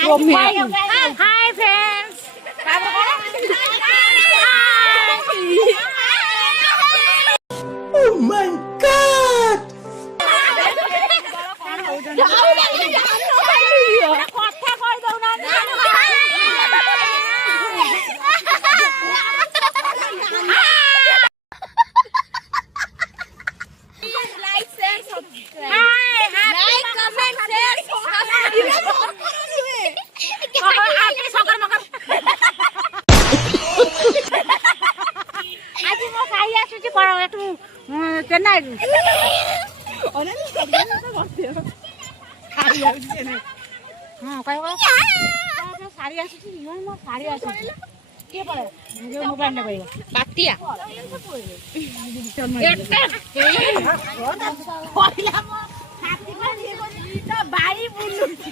Hi friends Oh my God! কথা কই দাও না like share subscribe like comment share আপনি সকাল মকাল আজি মো খাই আসুছি পড়া একটু চেন্নাই অনেক শাড়ি আসুଛି ମୋ ଶାଢ଼ୀ ଆସୁଛି କିଏ ପଳେଇବ ଯୋଉ ମୋବାଇଲ ଟା କହିବ ବାତିଆ ବାଡ଼ି ବୁଲୁଛି